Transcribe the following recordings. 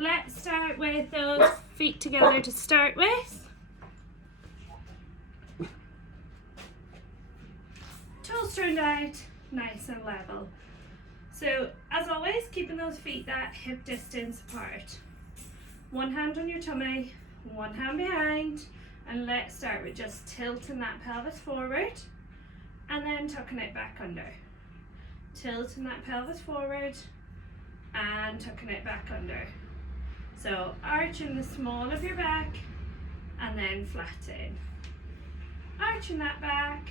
Let's start with those feet together to start with. Toes turned out, nice and level. So as always, keeping those feet that hip distance apart. One hand on your tummy, one hand behind, and let's start with just tilting that pelvis forward and then tucking it back under. Tilting that pelvis forward and tucking it back under. So arching the small of your back and then flatten. Arching that back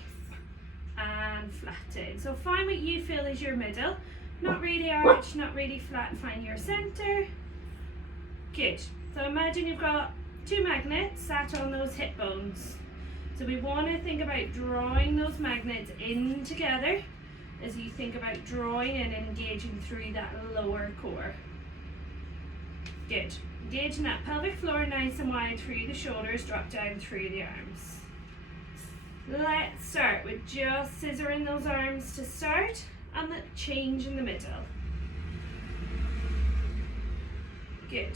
and flatten. So find what you feel is your middle. Not really arched, not really flat. Find your center. Good. So imagine you've got two magnets sat on those hip bones. So we want to think about drawing those magnets in together as you think about drawing in and engaging through that lower core. Good. Engaging that pelvic floor nice and wide through the shoulders, drop down through the arms. Let's start with just scissoring those arms to start and the change in the middle. Good.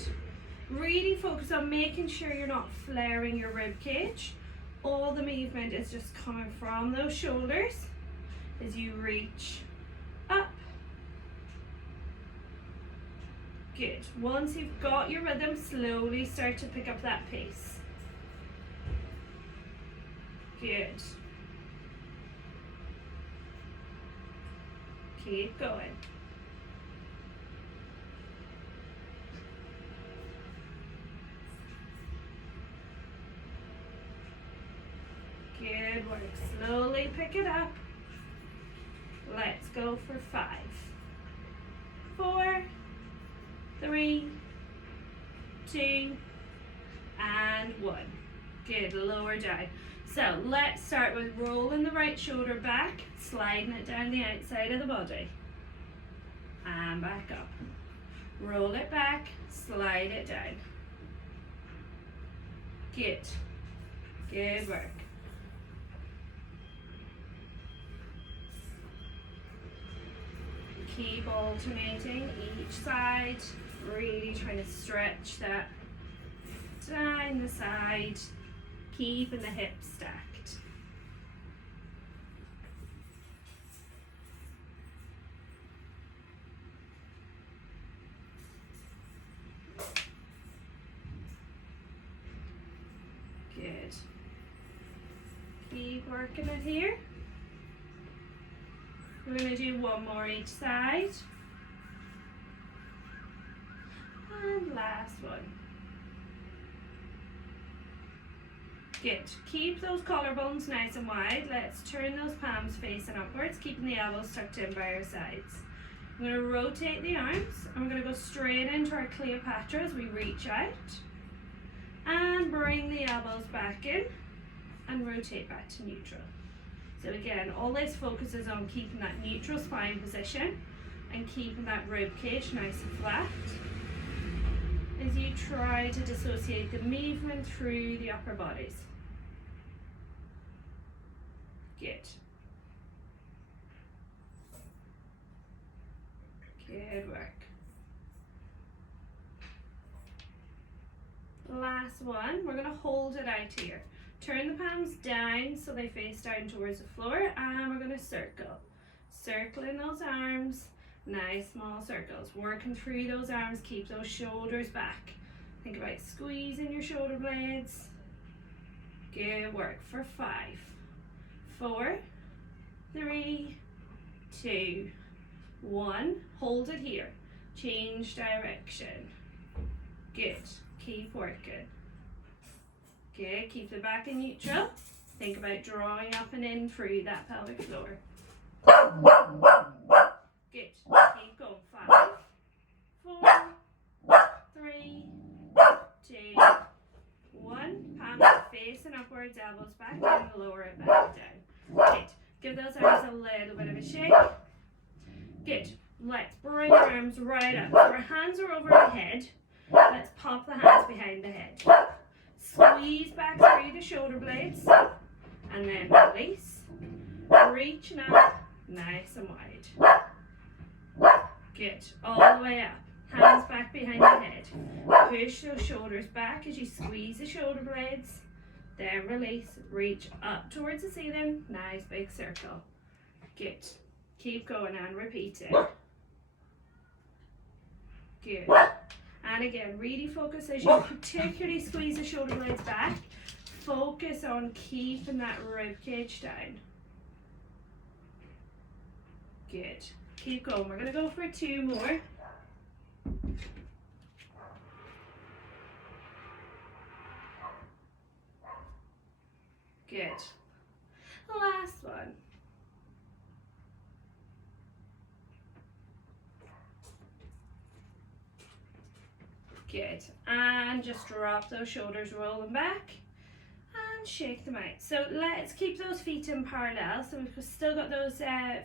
Really focus on making sure you're not flaring your rib cage. All the movement is just coming from those shoulders as you reach up. Good. Once you've got your rhythm, slowly start to pick up that pace. Good. Keep going. Good work. Slowly pick it up. Let's go for 5, 4, 3, 2, and 1. Good. Lower down. So let's start with rolling the right shoulder back, sliding it down the outside of the body, and back up. Roll it back, slide it down. Good. Good work. Keep alternating each side, really trying to stretch that down the side, keeping the hips stacked. Good. Keep working it here. We're going to do one more each side. And last one. Good. Keep those collarbones nice and wide. Let's turn those palms facing upwards, keeping the elbows tucked in by our sides. I'm going to rotate the arms, and we're going to go straight into our Cleopatra as we reach out. And bring the elbows back in, and rotate back to neutral. So again, all this focuses on keeping that neutral spine position and keeping that rib cage nice and flat as you try to dissociate the movement through the upper bodies. Good. Good work. Last one, we're going to hold it out here. Turn the palms down so they face down towards the floor, and we're going to circle. Circling those arms, nice small circles. Working through those arms, keep those shoulders back. Think about squeezing your shoulder blades. Good work for 5, 4, 3, 2, 1. Hold it here. Change direction. Good. Keep working. Good, keep the back in neutral. Think about drawing up and in through that pelvic floor. Good, keep going. 5, 4, 3, 2, 1. Palms facing upwards, elbows back, and lower it back down. Good, give those arms a little bit of a shake. Good, let's bring our arms right up. So our hands are over our head. Let's pop the hands behind the head. Squeeze back through the shoulder blades and then release. Reaching up nice and wide. Good. All the way up. Hands back behind the head. push those shoulders back as you squeeze the shoulder blades. Then release, reach up towards the ceiling. Nice big circle. Good. Keep going and repeat it. Good. And again, really focus as you particularly squeeze the shoulder blades back. Focus on keeping that rib cage down. Good. Keep going. We're going to go for 2 more. Good. Last one. Good. And just drop those shoulders, roll them back and shake them out. So let's keep those feet in parallel. So we've still got those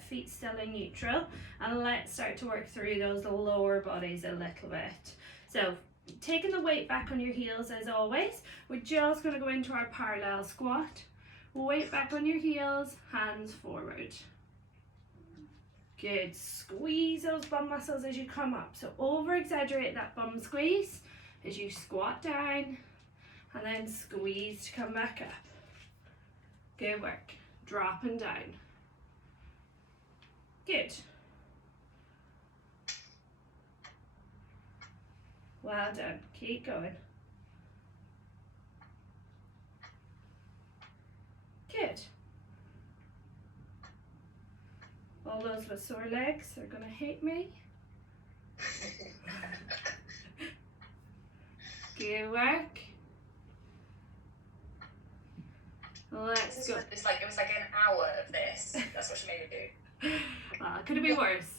feet still in neutral, and let's start to work through those lower bodies a little bit. So taking the weight back on your heels as always, we're just going to go into our parallel squat. Weight back on your heels, hands forward. Good. Squeeze those bum muscles as you come up. So over exaggerate that bum squeeze as you squat down and then squeeze to come back up. Good work. Dropping down. Good. Well done. Keep going. Good. All those with sore legs are going to hate me. Good work. Let's go. It was like an hour of this. That's what she made me do. Well, could it be worse?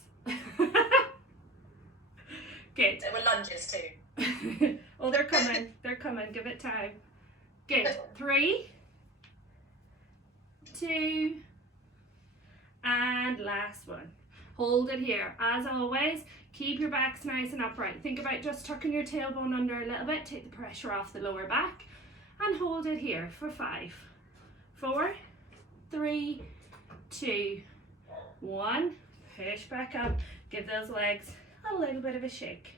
Good. There were lunges too. Oh, they're coming. They're coming. Give it time. Good. 3, 2, and last one. Hold it here. As always, keep your backs nice and upright. Think about just tucking your tailbone under a little bit. Take the pressure off the lower back and hold it here for 5, 4, 3, 2, 1. Push back up. Give those legs a little bit of a shake.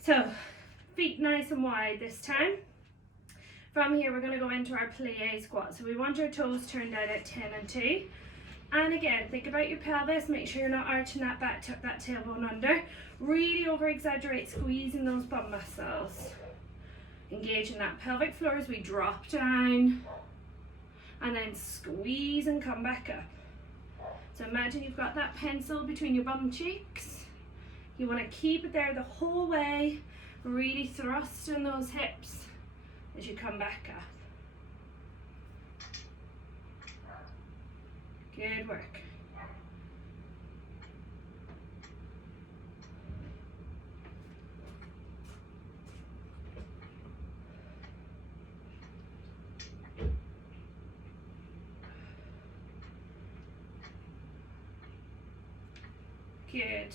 So, feet nice and wide this time. From here, we're going to go into our plie squat. So we want our toes turned out at 10 and 2. And again, think about your pelvis. Make sure you're not arching that back, tuck that tailbone under. Really over exaggerate squeezing those bum muscles. Engaging that pelvic floor as we drop down. And then squeeze and come back up. So imagine you've got that pencil between your bum cheeks. You want to keep it there the whole way. Really thrust in those hips as you come back up. Good work. Good.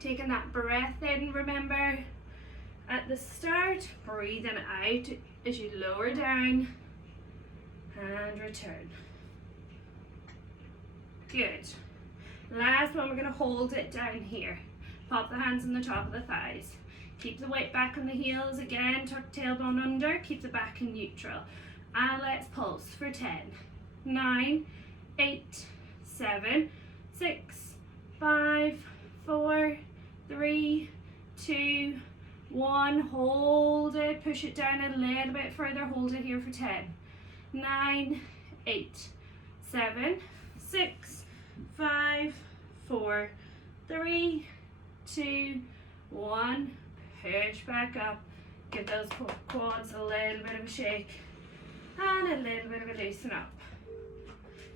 Taking that breath in, remember, at the start, breathing out as you lower down and return. Good. Last one, we're going to hold it down here. Pop the hands on the top of the thighs. Keep the weight back on the heels again, tuck tailbone under, keep the back in neutral. And let's pulse for 10, 9, 8, 7, 6, 5, 4, 3, 2, 1. Hold it, push it down a little bit further, hold it here for 10, 9, 8, 7, 6, 5, 4, 3, 2, 1. Push back up. Give those quads a little bit of a shake and a little bit of a loosen up.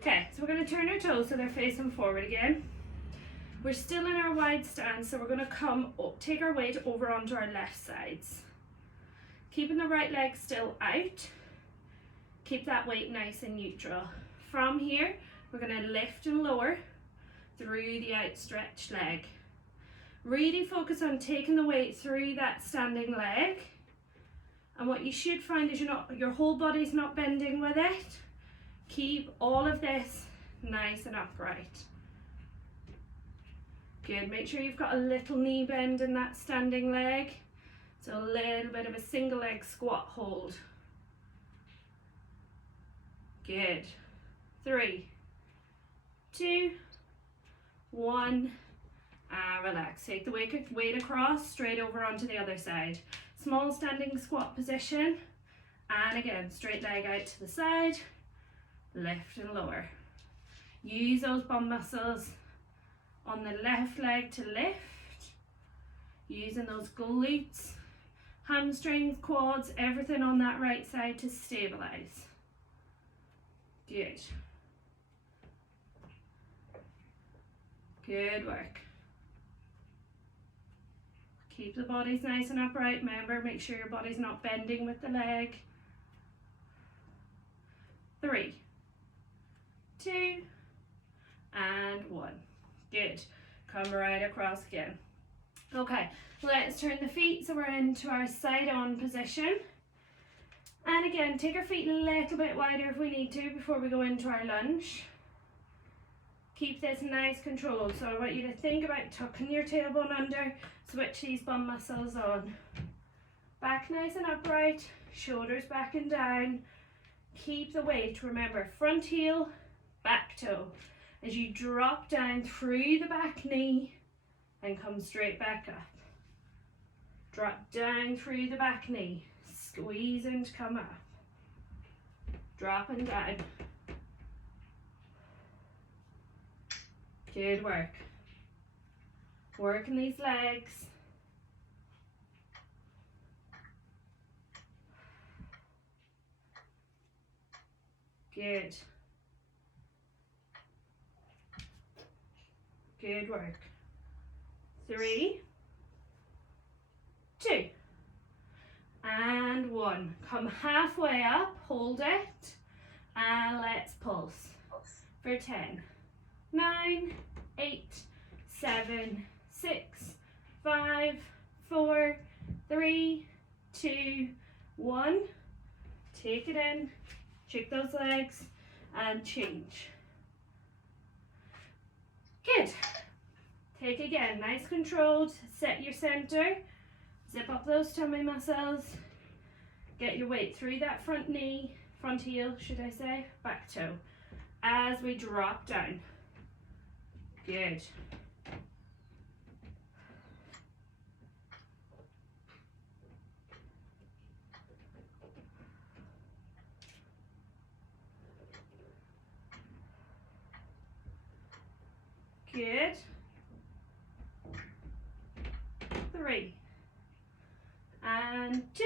Okay, so we're going to turn our toes so they're facing forward again. We're still in our wide stance, so we're going to come up, take our weight over onto our left sides. Keeping the right leg still out. Keep that weight nice and neutral. From here, we're going to lift and lower through the outstretched leg. Really focus on taking the weight through that standing leg. And what you should find is your whole body's not bending with it. Keep all of this nice and upright. Good, make sure you've got a little knee bend in that standing leg. So a little bit of a single leg squat hold. Good. 3, 2, 1, and relax. Take the weight across, straight over onto the other side. Small standing squat position, and again, straight leg out to the side, lift and lower. Use those bum muscles on the left leg to lift, using those glutes, hamstrings, quads, everything on that right side to stabilize. Good. Good work. Keep the bodies nice and upright. Remember, make sure your body's not bending with the leg. 3, 2, and 1. Good. Come right across again. Okay, let's turn the feet so we're into our side on position. And again, take our feet a little bit wider if we need to before we go into our lunge. Keep this nice controlled. So I want you to think about tucking your tailbone under, switch these bum muscles on. Back nice and upright, shoulders back and down. Keep the weight, remember, front heel, back toe. As you drop down through the back knee and come straight back up. Drop down through the back knee, squeeze and come up. Drop and down. Good work. Working these legs. Good. Good work. 3, 2, and 1. Come halfway up, hold it, and let's pulse for 10, 9, 8, 7, 6, 5, 4, 3, 2, 1. Take it in, shake those legs, and change. Good. Take again, nice controlled, set your center, zip up those tummy muscles, get your weight through that front knee, front heel, should I say, back toe, as we drop down. Good. Good. 3, and 2.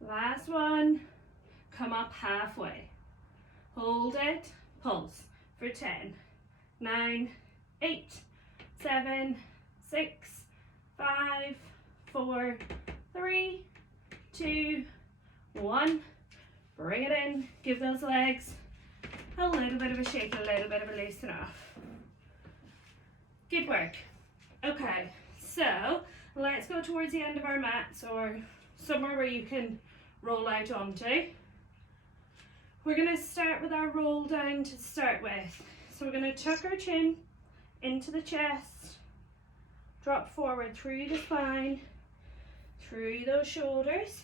Last one. Come up halfway. Hold it. Pulse for 10, 9, 8, 7, 6, 5, 4, 3, 2, 1. Bring it in. Give those legs a little bit of a shake, a little bit of a loosen off. Good work. Okay, so let's go towards the end of our mats or somewhere where you can roll out onto. We're going to start with our roll down to start with. So we're going to tuck our chin into the chest, drop forward through the spine, through those shoulders,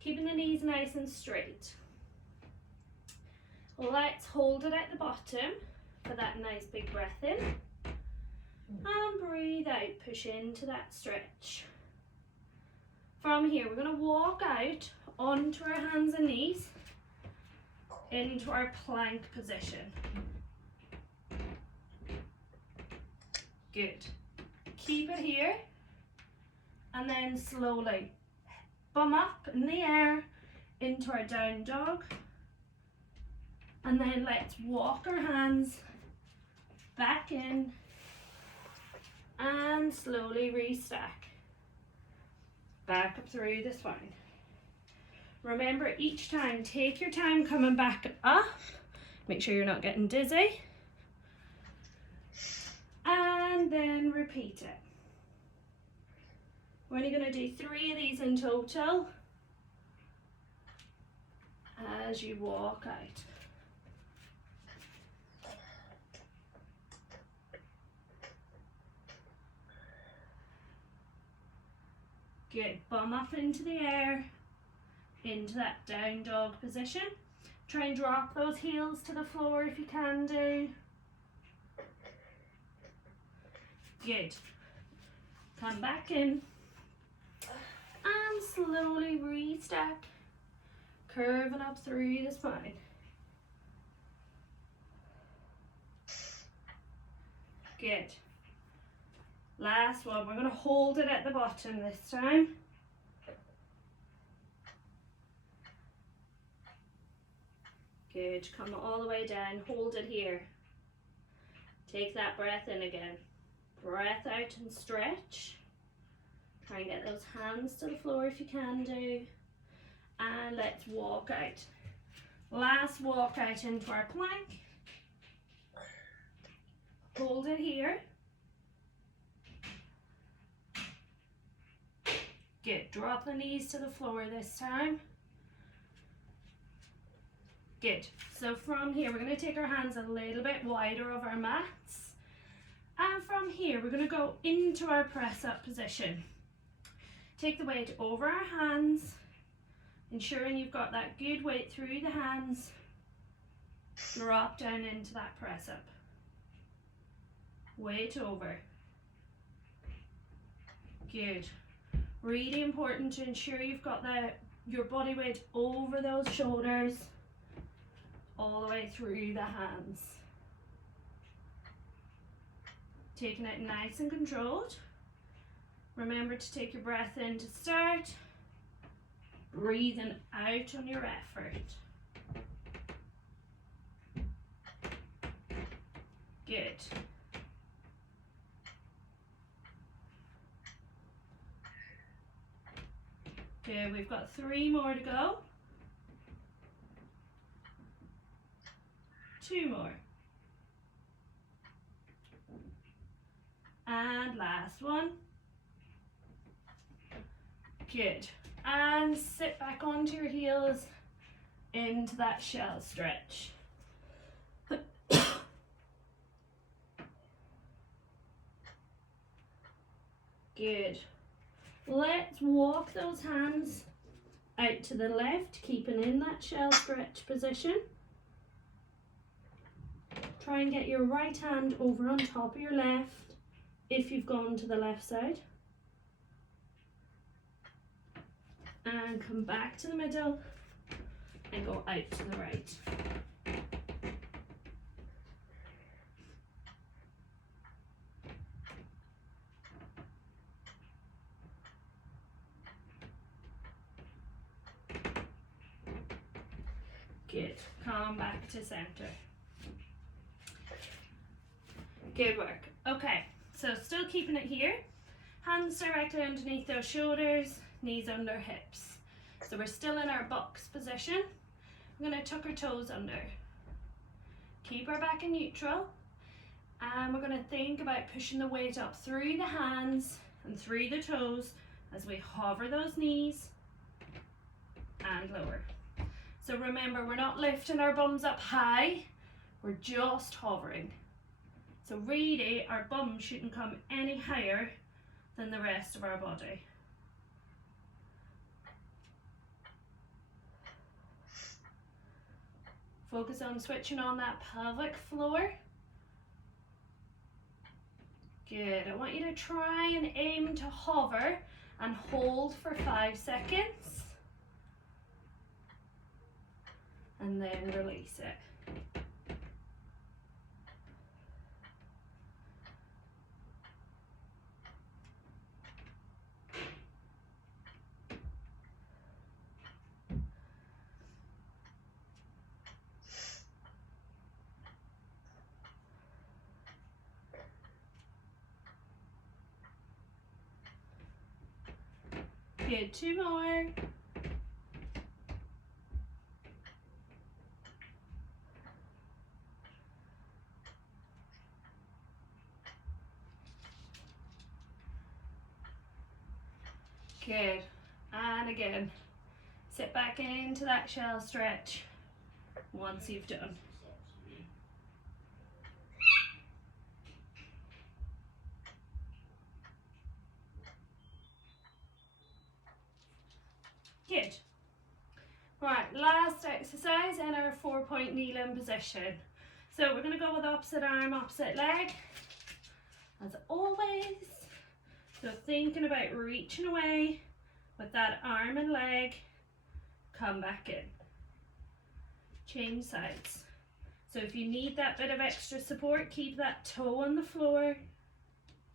keeping the knees nice and straight. Let's hold it at the bottom for that nice big breath in. And breathe out, push into that stretch. From here, we're going to walk out onto our hands and knees into our plank position. Good. Keep it here and then slowly bum up in the air into our down dog. And then let's walk our hands back in and slowly restack. Back up through the spine. Remember, each time, take your time coming back up. Make sure you're not getting dizzy. And then repeat it. We're only going to do 3 of these in total as you walk out. Good, bum up into the air, into that down dog position. Try and drop those heels to the floor if you can do. Good. Come back in and slowly restack, curving up through the spine. Good. Last one, we're going to hold it at the bottom this time. Good, come all the way down, hold it here. Take that breath in again. Breath out and stretch. Try and get those hands to the floor if you can do. And let's walk out. Last walk out into our plank. Hold it here. Good, drop the knees to the floor this time. Good, so from here we're going to take our hands a little bit wider of our mats. And from here we're going to go into our press up position. Take the weight over our hands, ensuring you've got that good weight through the hands. Drop down into that press up. Weight over. Good. Really important to ensure you've got your body weight over those shoulders, all the way through the hands. Taking it nice and controlled. Remember to take your breath in to start. Breathing out on your effort. Good. Good, we've got 3 more to go. 2 more. And last one. Good. And sit back onto your heels into that shell stretch. Good. Let's walk those hands out to the left, keeping in that shell stretch position. Try and get your right hand over on top of your left if you've gone to the left side. And come back to the middle and go out to the right. Good. Come back to center. Good work. Okay, so still keeping it here. Hands directly underneath those shoulders, knees under hips. So we're still in our box position. We're going to tuck our toes under. Keep our back in neutral. And we're going to think about pushing the weight up through the hands and through the toes as we hover those knees and lower. So remember, we're not lifting our bums up high, we're just hovering. So really, our bum shouldn't come any higher than the rest of our body. Focus on switching on that pelvic floor. Good. I want you to try and aim to hover and hold for 5 seconds. And then release it. Good, 2 more. Good. And again, sit back into that shell stretch once you've done. Good. Right, last exercise in our 4-point kneeling position. So we're going to go with opposite arm, opposite leg, as always. So thinking about reaching away with that arm and leg, come back in. Change sides. So if you need that bit of extra support, keep that toe on the floor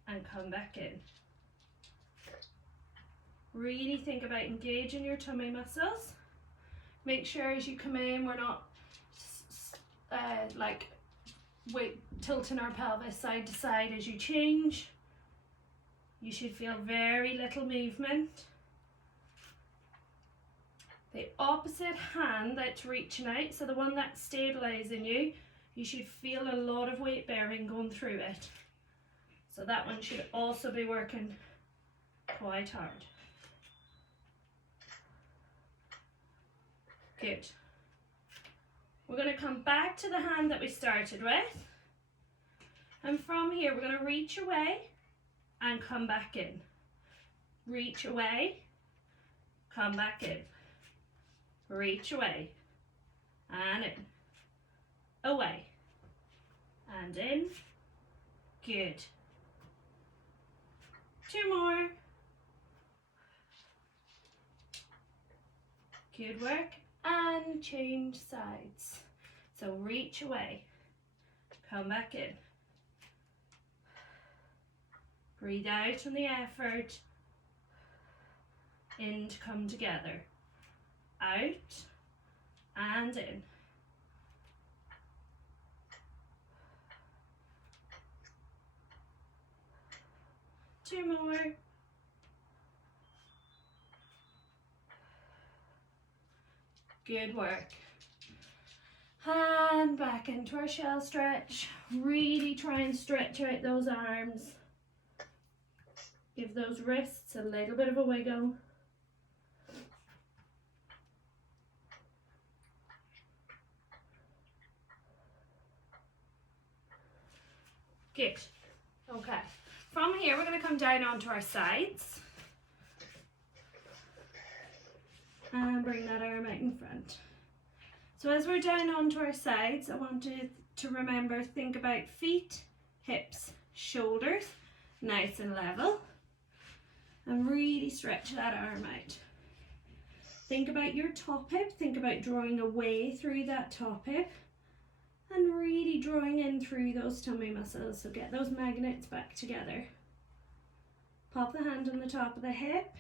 and come back in. Really think about engaging your tummy muscles. Make sure as you come in, we're not tilting our pelvis side to side as you change. You should feel very little movement. The opposite hand that's reaching out, so the one that's stabilizing you, you should feel a lot of weight bearing going through it. So that one should also be working quite hard. Good. We're going to come back to the hand that we started with. And from here, we're going to reach away and come back in. Reach away, come back in. Reach away and in. Away and in. Good. 2 more. Good work. And change sides. So reach away, come back in. Breathe out on the effort. In to come together. Out and in. Two more. Good work. And back into our shell stretch. Really try and stretch out those arms. Give those wrists a little bit of a wiggle. Good. Okay. From here, we're going to come down onto our sides. And bring that arm out in front. So as we're down onto our sides, I want you to remember, think about feet, hips, shoulders, nice and level. And really stretch that arm out. Think about your top hip. Think about drawing away through that top hip. And really drawing in through those tummy muscles. So get those magnets back together. Pop the hand on the top of the hip.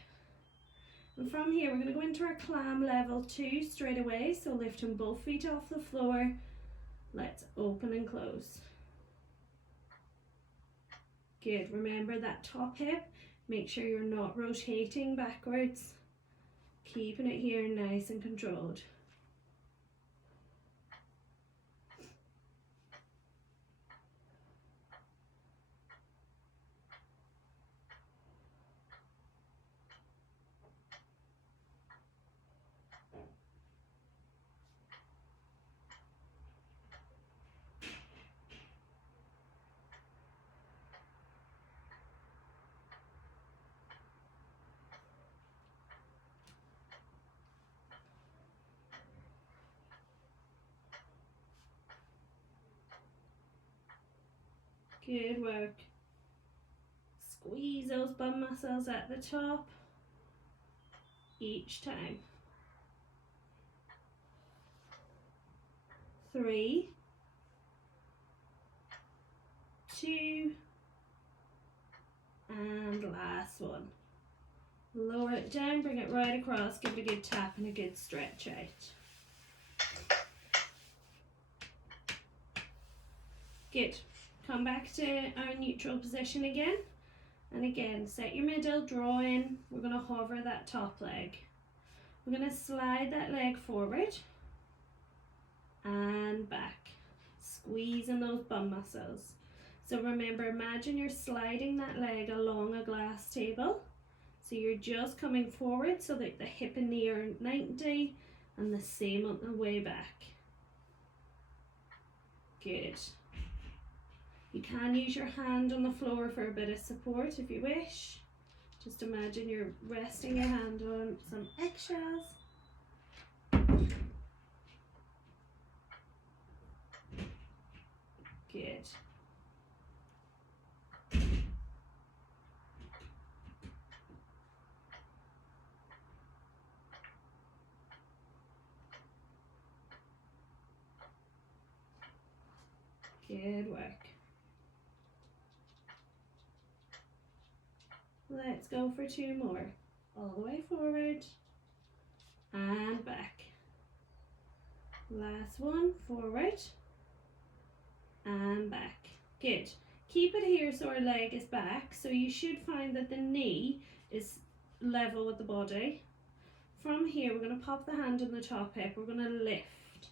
And from here, we're going to go into our clam level 2 straight away. So lifting both feet off the floor. Let's open and close. Good. Remember that top hip. Make sure you're not rotating backwards. Keeping it here nice and controlled. Good work. Squeeze those bum muscles at the top each time. 3, 2, and last one. Lower it down, bring it right across, give it a good tap and a good stretch out. Good. Come back to our neutral position again. And again, set your middle, draw in. We're going to hover that top leg. We're going to slide that leg forward and back. Squeezing those bum muscles. So remember, imagine you're sliding that leg along a glass table. So you're just coming forward so that the hip and knee are 90 and the same on the way back. Good. You can use your hand on the floor for a bit of support if you wish. Just imagine you're resting your hand on some eggshells. Good. Good work. Let's go for 2 more. All the way forward and back. Last one, forward and back. Good. Keep it here so our leg is back. So you should find that the knee is level with the body. From here, we're going to pop the hand on the top hip. We're going to lift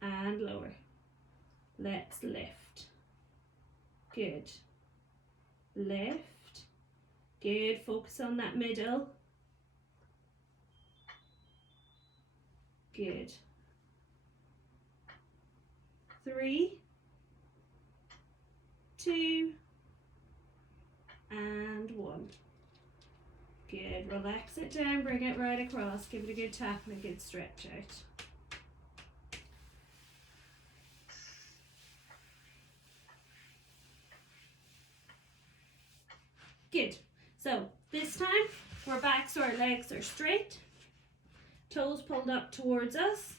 and lower. Let's lift. Good. Lift. Good. Focus on that middle. Good. 3, 2, and 1. Good. Relax it down, bring it right across, give it a good tap and a good stretch out. Good. So this time we're back so our legs are straight, toes pulled up towards us,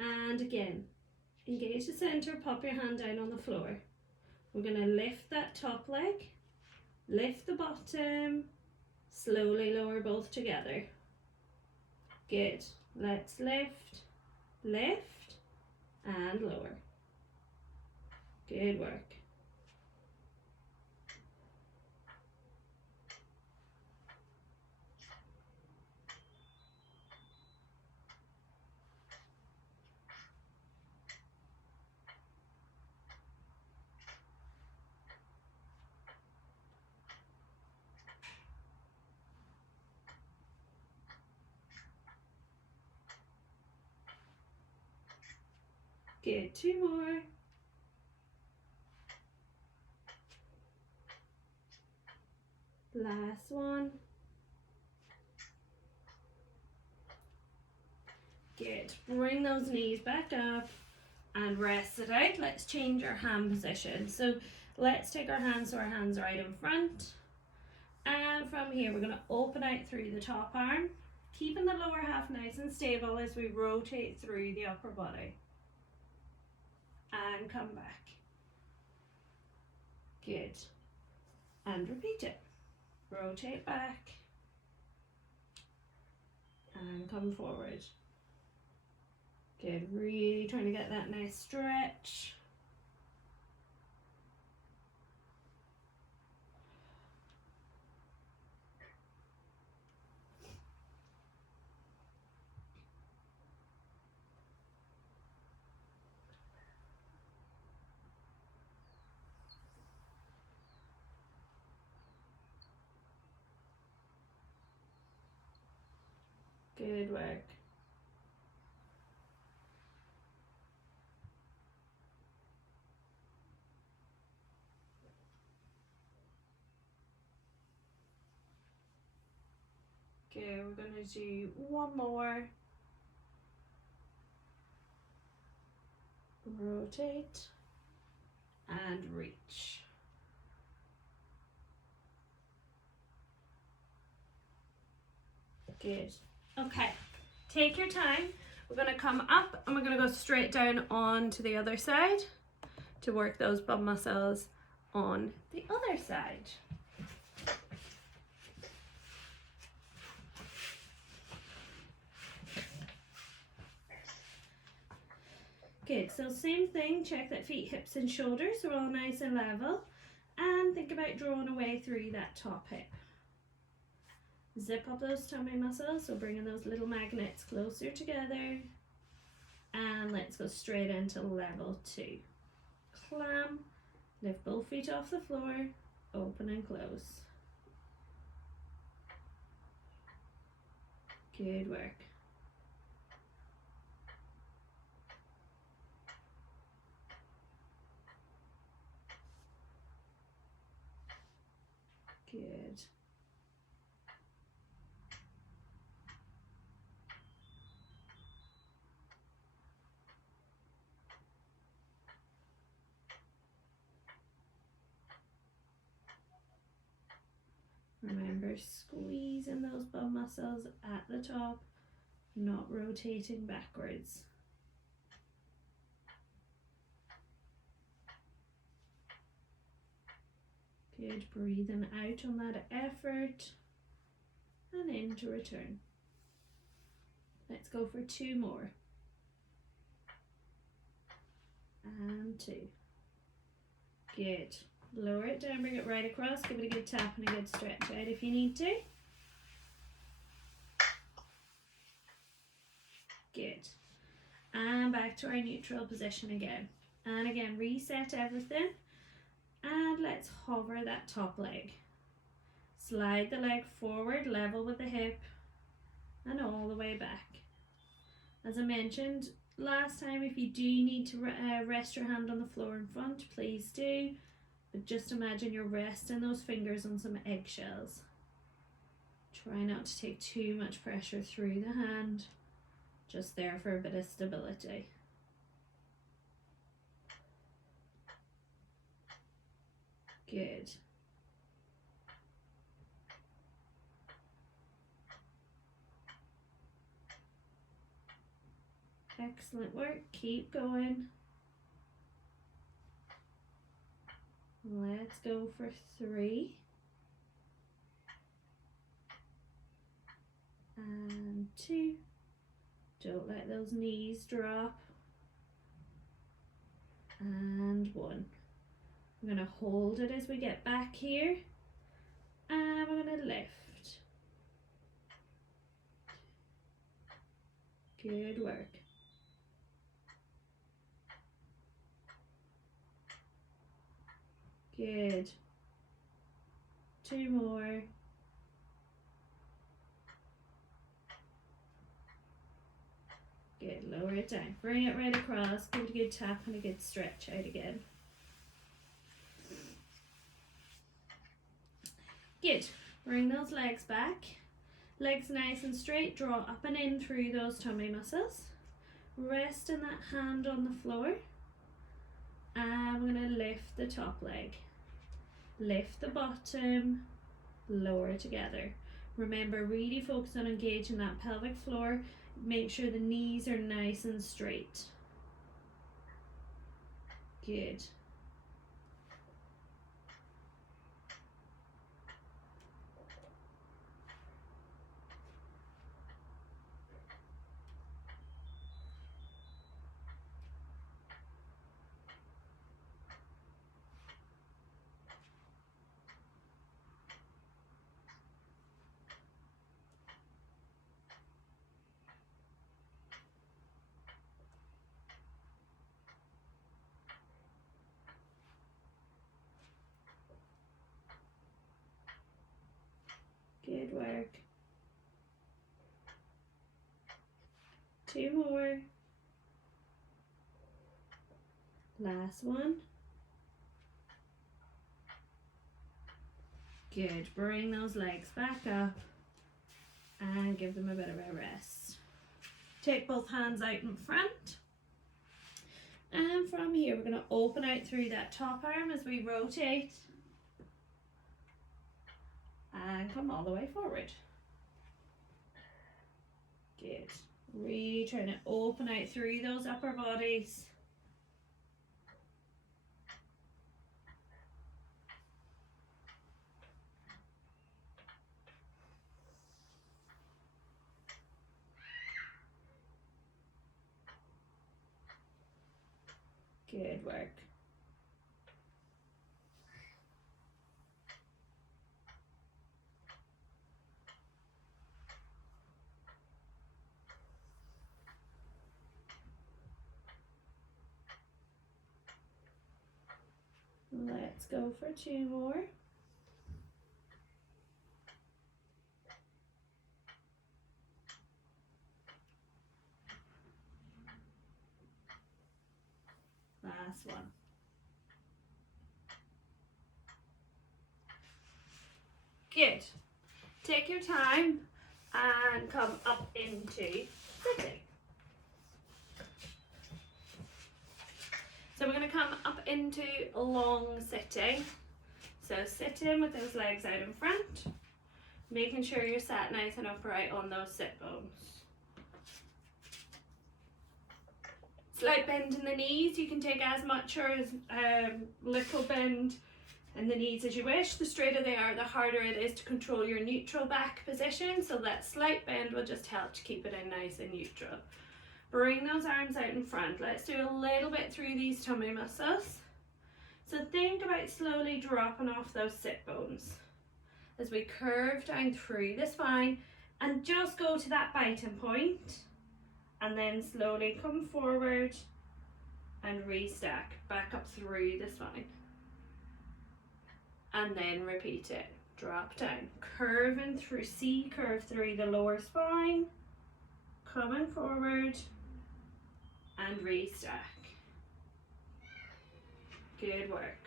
and again, engage the center, pop your hand down on the floor. We're going to lift that top leg, lift the bottom, slowly lower both together. Good. Let's lift, lift, and lower. Good work. Good. 2 more. Last one. Good. Bring those knees back up and rest it out. Let's change our hand position. So let's take our hands so our hands are right in front. And from here, we're going to open out through the top arm, keeping the lower half nice and stable as we rotate through the upper body. And come back. Good. And repeat it. Rotate back. And come forward. Good. Really trying to get that nice stretch. Good work. Okay, we're going to do 1 more. Rotate and reach. Good. Okay, take your time. We're going to come up and we're going to go straight down onto the other side to work those bum muscles on the other side. Good, so same thing, check that feet, hips and shoulders are all nice and level, and think about drawing away through that top hip. Zip up those tummy muscles, so bringing those little magnets closer together, and let's go straight into level 2. Clam, lift both feet off the floor, open and close. Good work. Good. Remember, squeezing those bum muscles at the top, not rotating backwards. Good, breathing out on that effort and in to return. Let's go for 2 more. And 2. Good. Lower it down, bring it right across, give it a good tap and a good stretch out if you need to. Good. And back to our neutral position again. And again, reset everything. And let's hover that top leg. Slide the leg forward, level with the hip, and all the way back. As I mentioned last time, if you do need to rest your hand on the floor in front, please do. But just imagine you're resting those fingers on some eggshells. Try not to take too much pressure through the hand. Just there for a bit of stability. Good. Excellent work. Keep going. Let's go for 3. And 2. Don't let those knees drop. And 1. We're going to hold it as we get back here. And we're going to lift. Good work. Good. 2 more. Good, lower it down. Bring it right across, give it a good tap and a good stretch out again. Good. Bring those legs back. Legs nice and straight, draw up and in through those tummy muscles. Resting that hand on the floor. And we're going to lift the top leg. Lift the bottom, lower together. Remember, really focus on engaging that pelvic floor. Make sure the knees are nice and straight. Good. Good work. 2 more. Last one. Good. Bring those legs back up and give them a bit of a rest. Take both hands out in front. And from here, we're going to open out through that top arm as we rotate. And come all the way forward. Good. Really trying to open out through those upper bodies. Good work. Let's go for 2 more. Last one. Good. Take your time and come up into sitting. So we're going to come up into long sitting. So sitting with those legs out in front. Making sure you're sat nice and upright on those sit bones. Slight bend in the knees. You can take as much or as little bend in the knees as you wish. The straighter they are, the harder it is to control your neutral back position. So that slight bend will just help to keep it in nice and neutral. Bring those arms out in front. Let's do a little bit through these tummy muscles. So think about slowly dropping off those sit bones as we curve down through the spine and just go to that biting point, and then slowly come forward and restack back up through the spine, and then repeat it. Drop down, curving through, C curve through the lower spine, coming forward and restack. Good work.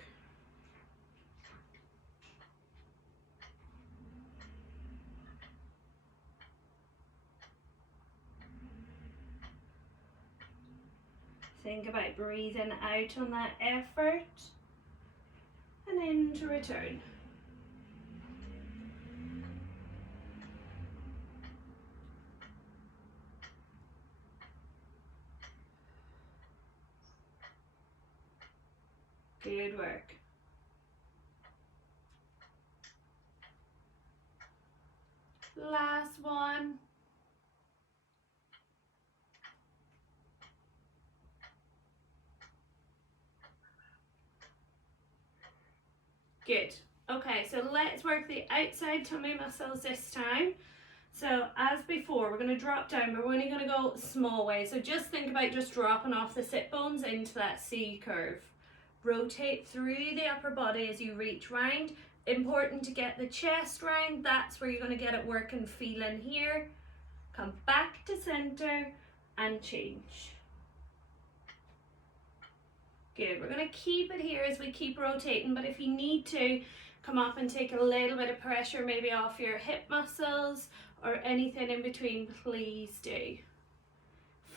Think about breathing out on that effort and in to return. Good work. Last one. Good. Okay, so let's work the outside tummy muscles this time. So as before, we're going to drop down, but we're only going to go small way. So just think about just dropping off the sit bones into that C curve. Rotate through the upper body as you reach round. Important to get the chest round. That's where you're going to get it working, feeling here. Come back to center and change. Good. We're going to keep it here as we keep rotating, but if you need to, come up and take a little bit of pressure maybe off your hip muscles or anything in between, please do.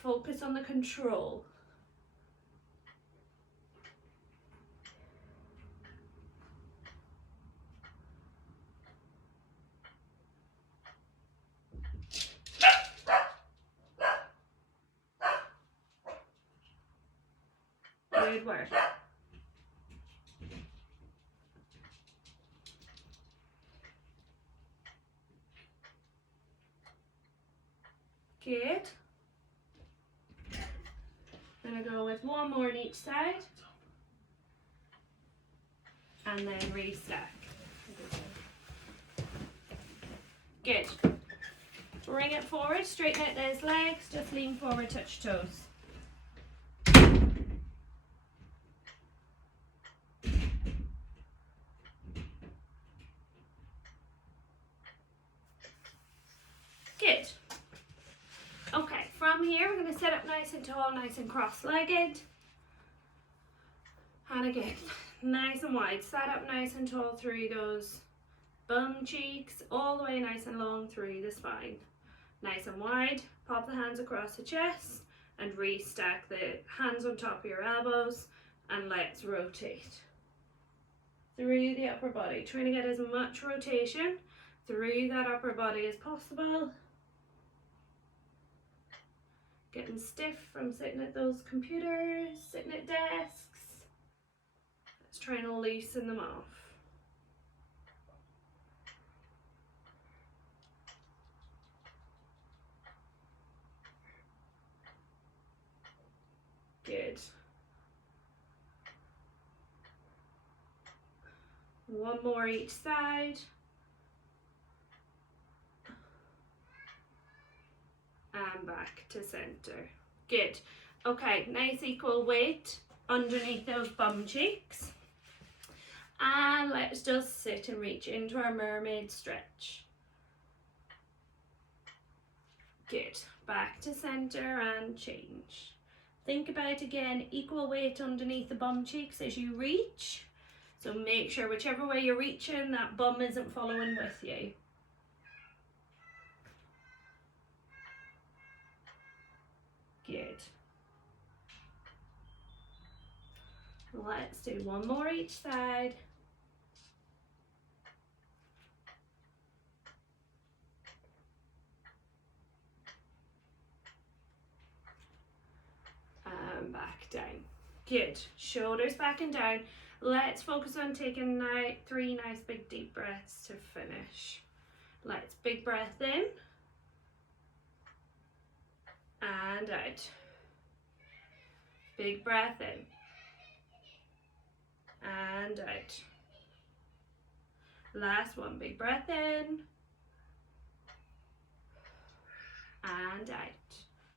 Focus on the control. Good work. Good. I'm going to go with one more on each side. And then restack. Good. Bring it forward, straighten out those legs, just lean forward, touch toes. Good. Okay, from here we're going to sit up nice and tall, nice and cross-legged. And again, nice and wide. Sat up nice and tall through those bum cheeks, all the way nice and long through the spine. Nice and wide. Pop the hands across the chest and restack the hands on top of your elbows, and let's rotate through the upper body. Trying to get as much rotation through that upper body as possible. Getting stiff from sitting at those computers, sitting at desks. Let's try and loosen them off. Good. One more each side. And back to center. Good. Okay, nice equal weight underneath those bum cheeks. And let's just sit and reach into our mermaid stretch. Good. Back to center and change. Think about, again, equal weight underneath the bum cheeks as you reach. So make sure whichever way you're reaching, that bum isn't following with you. Good. Let's do one more each side. Good. Shoulders back and down. Let's focus on taking now 3 nice big deep breaths to finish. Let's big breath in and out. Big breath in and out. Last one, big breath in and out.